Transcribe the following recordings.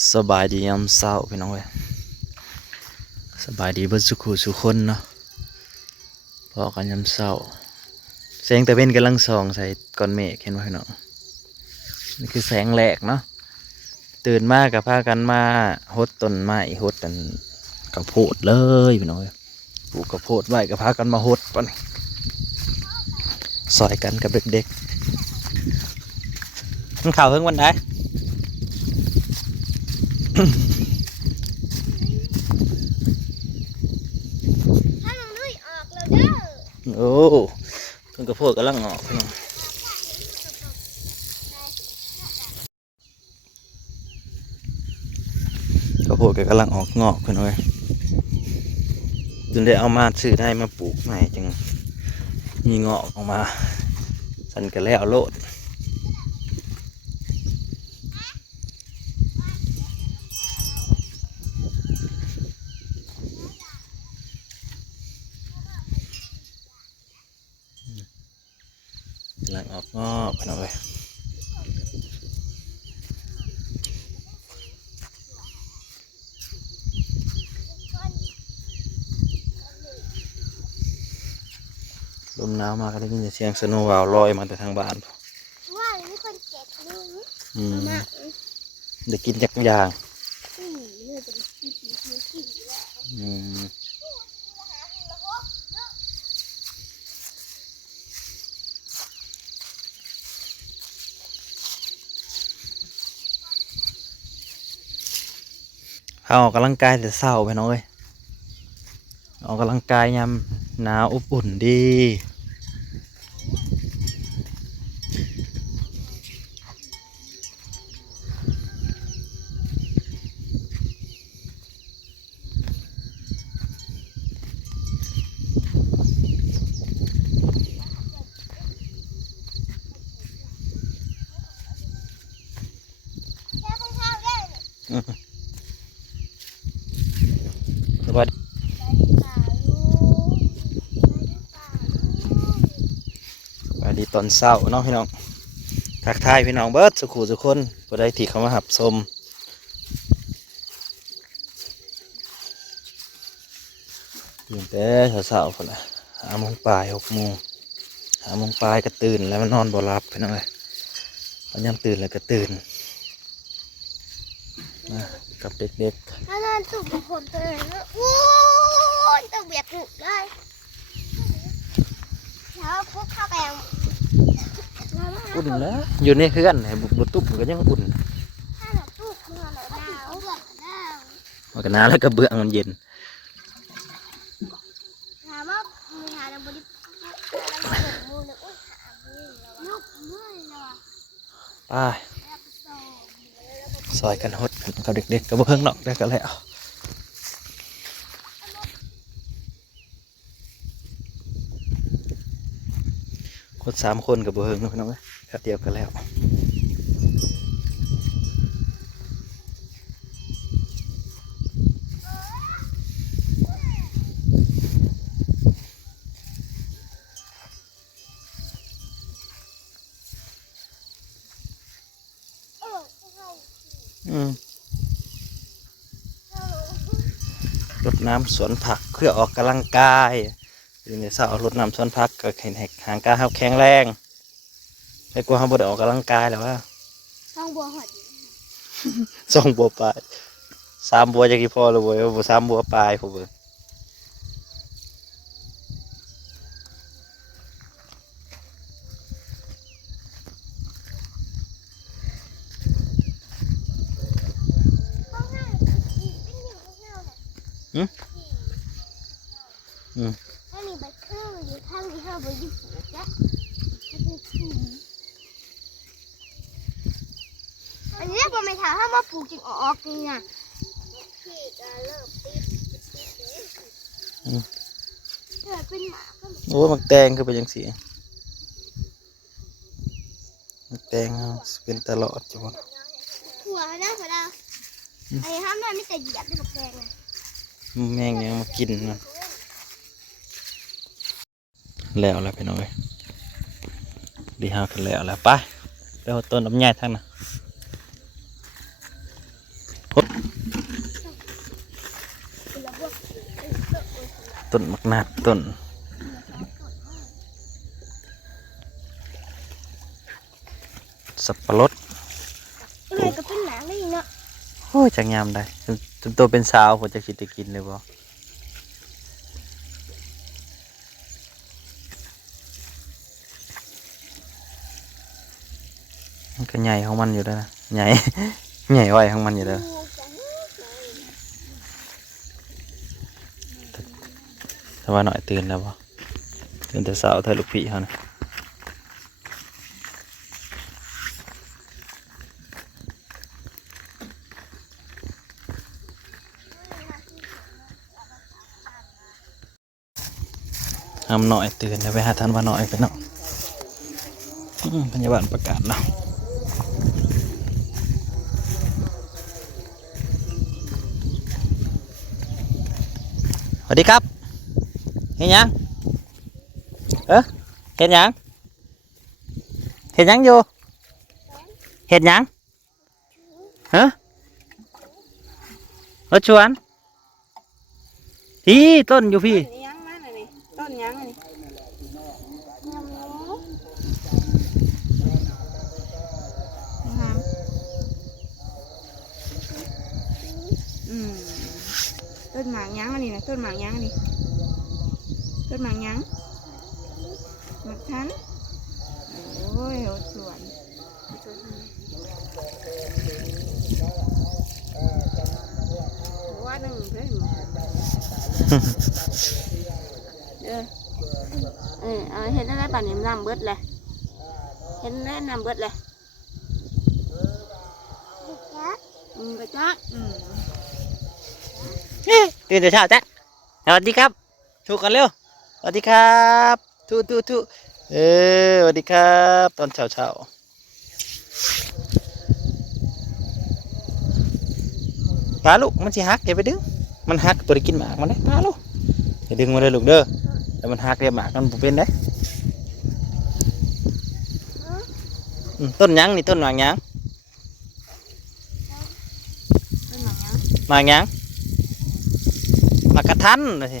สบายดียามเช้าพี่น้องเว้ยสบายดีเบิดสุขสุขคนเนาะพอกันยามเช้าแสงตะเวนกำลังส่องใส่ก้อนเมฆเห็นไหมพี่น้องนี่คือแสงแรกเนาะตื่นมากับพากันมาหดต้นไม้หดกันกระโพดเลยพี่น้องเว้ยปลูกกระโพดไว้กับพากันมาหดปะนี่ซอยกันกับเด็กๆมันข่าวเพิ่งวันใด ถ้าน้องนุ้ยออกแล้วเด้อโอ้ต้นกระโพดกำลังออกพี่น้องกระโพดก็กำลังออกงอกพี่น้องเว้ยจนได้เอามาซื้อได้มาปลูกใหม่จึงมีงอกออกมาสันกันแล้วโลดกำลังออกงอกพี่น้องเว้ยลมหนาวมาก็ได้ยินเสียงสโนว์วาวลอยมาแต่ทางบ้านว่าไม่คนเจ็บลุงอืมมา ได้กินจักอย่างเลยเป็นขี่แล้ว อืมเขาออกกำลังกายแต่เศร้าไปน้องเอ้ยออกกำลังกายยามหนาวอบอุ่นดีสวัสดีสวัสดีตอนเช้าเนาะพี่น้องทักทายพี่น้องเบิร์ดสุขุสุขคนผู้ใดที่เขามาหับชมตื่นแต่เช้าๆคนละ5 โมงปลาย6 โมง5 โมงปลายก็ตื่นแล้วมันนอนบ่หลับพี่น้องเลยพยายามตื่นแล้วก็ตื่นนะกับเด็กถ้านอนตุกคนเธอโอ้ยต้องเบียดถูกเลยแล้วพวกข้าวแกงๆอุ่นแล้วอยู่ในเฮือนไอ้บุตุบมันก็ยังอุ่น ถ้าเราตุกเมื่อเราดาวมันก็หนาวแล้วก็เบื่อมันเย็นถามว่ามีหาในบริมูลอุ้ยหาลูกเมื่อยเลยไปซอยกันหดกับเด็กๆกับเพิ่งนอกได้กันแล้วคน3 คนกับเพิ่งนะพี่น้องแค่เดียวกันแล้วรดน้ำสวนผักเพื่อออกกำลังกายอยู่ในเสารดน้ำสวนผักก็เห็นห่างกายเขาแข็งแรงไอ้กลัวเขาบ่ได้ออกกำลังกายแล้วว่า ต้องบัวหด2 บัวปลาย3 บัวจะกี่พอเลยเว้ย3 บัวปลายผมเบิ่งถ้ามีใบข้าวหรือข้าวที่ห้าใบยี่สิบนะอันนี้พอไม่ถามถ้ามาปลูกจึงออกจริงอ่ะที่จะเริ่มติดเกิดเป็นหมาก็โอ้มักแตงคือเป็นยังสีมักแตงเป็นตลอดจ้ะหัวนะหัวดาวไอ้ห้ามได้ไม่แต่เหยียบได้แบบแดงอ่ะแมงยังมากินมันแล้วไปน้องเลยดีฮากันแล้วไปเอาต้นลำไยทั้งน่ะ ต้นมักนาดต้นสับปะรด เลยก็เป็นหนังได้เนาะ โอ้ยจังยามได้จนตัวเป็นสาวผมจะคิดจะกินเลยบ่มันก็ใหญ่ของมันอยู่แล้วนะใหญ่ ใหญ่ไว้ของมันอยู่แล้วแต่ว่าหน่อยตื่นแล้วบ่ตื่นแต่สาวเธอลูกพี่เขานะทำหน่อยตื่นแล้วไปหาท่านว่าหน่อยไปเนาะพยาบาลประกาศเนาะสวัสดีครับเห็นยังเห็นยังเห็นยังอยู่เห็นยังรถชวนพี่ต้นอยู่พี่ ยังมาหน่อยนี่ต้นยังอันนี้ต้นหมากยังอันนี้นะต้นหมากยังอันนี้ต้นหมากยังหมากทันโอ้ยโหสวนว่าหนึ่งเพื่อนเห็นได้ป่านนี้น้ำเบิดเลยเห็นได้น้ำเบิดเลยไปจ้า ตื่นแต่เช้าจ้ะสวัสดีครับถูกกันเร็วสวัสดีครับทุสวัสดีครับตอนเช้าปลาลูกมันสิฮักอย่าไปดึงมันฮักตัวได้กินหมากมันได้ปลาลูกอย่าดึงมาเลยลูกเด้อแต่มันฮักเรียบหมากมันบ่เป็นได้ต้นหยังนี่ต้นหมากหยัง ต้นหมากยัง หมากหยังหมากกระทันนะสิ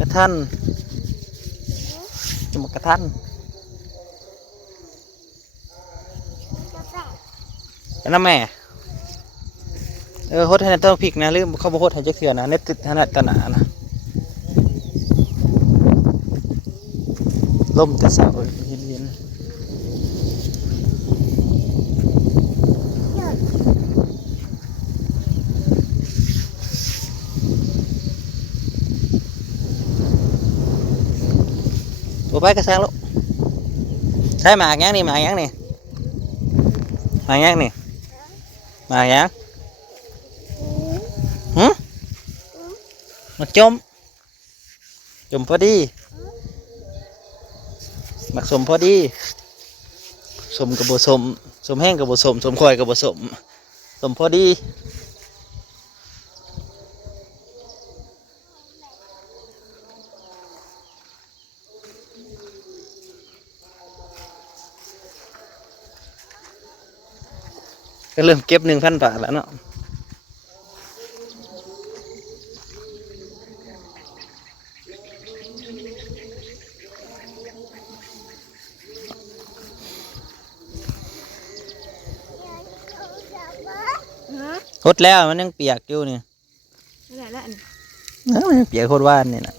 กระทันหมากกระทันแล้วน้ำแม่โฮดให้ต้นพริกนะหรือเขาบอกโฮดให้เจ๊เสือนะเน็ตติดขนาดตนานะล่มแต่สาวเย็นตัวไปกระซังลูกใช่หมากยังนี่หมากยังนี่หมากยังนี่หมากยังมาจมพอดีหมักสมพอดีสมกับผสมสมแห้งกับผสมสมคอยกับผสมสมพอดีก็เริ่มเก็บ1,000 บาทแล้วเนาะหดแล้วมันยังเปียกอยู่นี่ ไม่ได้แล้วอันนี้ มันยังเปียกโคตรว่านนี่นะ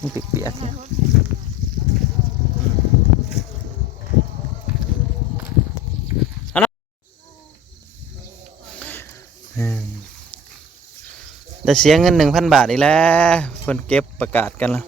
มันเปียกแต่เสียเงิน1,000 บาทอีกแล้วคนเก็บประกาศกันแล้ว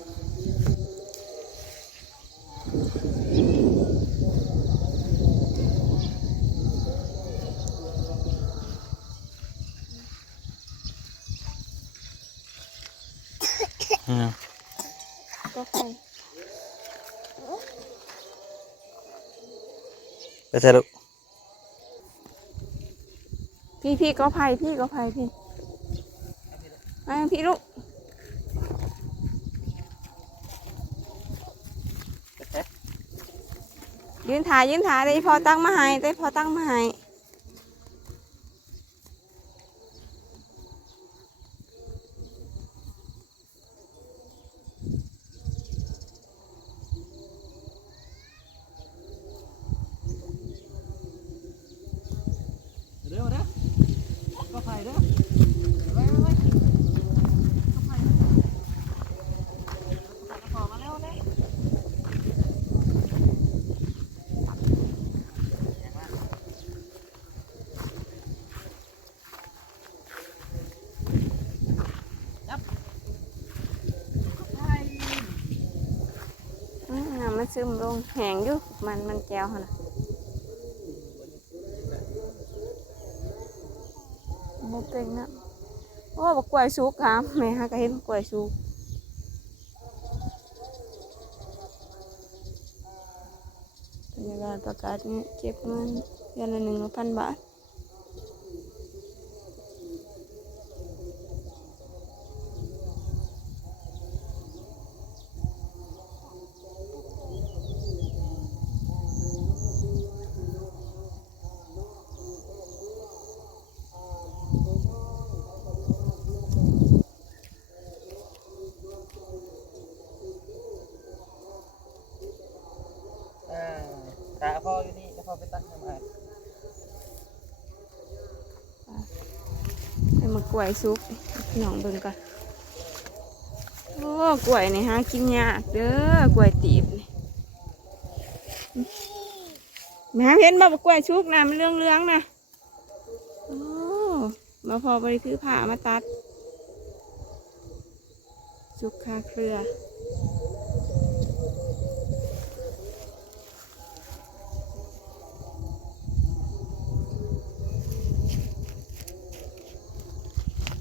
ก็ไฟ ไปใส่ลูก พี่ก็ไผ่พี่มาพี่ลูกยืนถ่ายได้พอตั้งมาให้ เด้อก็ไฟเด้อไปก็ไฟขอมาแล้วเลยมันซึมลงแห้งอยู่มันแก้วหั่นน่ะบ่เก่งนะโอ้บักกล้วยสุกค่ะแม่หาก็เห็นบักกล้วยสุกบรรยากาศประกาศนี้เก็บเงินเดือนละ1,000 บาทตาพ่ออยู่นี่จะพ่อไปตักน้ำมัน ให้มากล้วยสุกพี่น้องเบิ่งก่อนโอ้กล้วยนี่หากินยากเด้อกล้วยตีบนี่แม่เห็นบ่บักกล้วยสุกนะมันเรื่องๆนะโอ้มาพอบริถือผ้ามาตัดสุกคาเครือ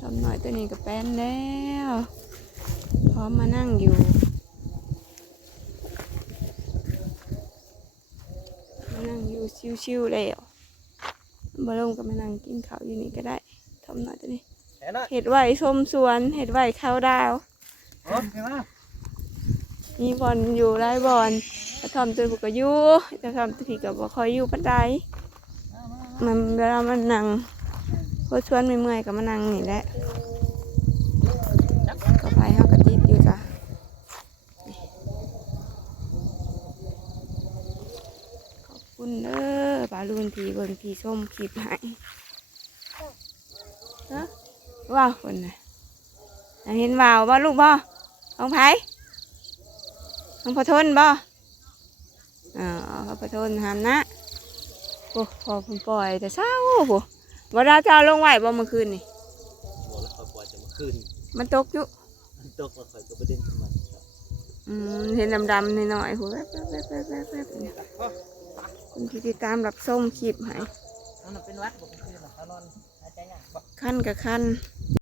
ทำหน่อยตัวนี้ก็แป้นแล้วพร้อมมานั่งอยู่ชิวๆแล้วบ่ลงก็มานั่งกินข้าวอยู่นี่ก็ได้ทำหน่อยตัวนี้เห็ดไหวชมสวนเห็ดไหวข้าวดาวมีบอลอยู่หลายบอลกระทำตัวผูกก็อยู่กระทำตัวผีก็บ่คอยอยู่ปานใดมันเวลามันนั่งพอชวนเมื่อยๆก็มานั่งนี่แหละก็ไปเฮากระติดอยู่จ้ะขอบคุณเด้อบาลูนทีเบิ่งทีส้มคลิปให้ฮะว้าวคนน่ะเห็นว่าวบ่ลูกบ่ของไผของพ่อทนบ่พ่อทนหันนะโอ้พอผมปล่อยแต่เช้าโหบ่ได้เช้าลงไหวบ่เมื่อคืนนี่ บอกแล้วคอยปล่อยจะมาคืน มันตกอยู่ ตกแล้วคอยก็ประเด็นขึ้นมาครับ เห็นดำๆหน่อยๆโหแวบเนี่ยคนที่ติดตามรับส้มคลิปให้ มันเป็นวัดบอกคืนเขานอนหายใจยาก ขั้นกับขั้น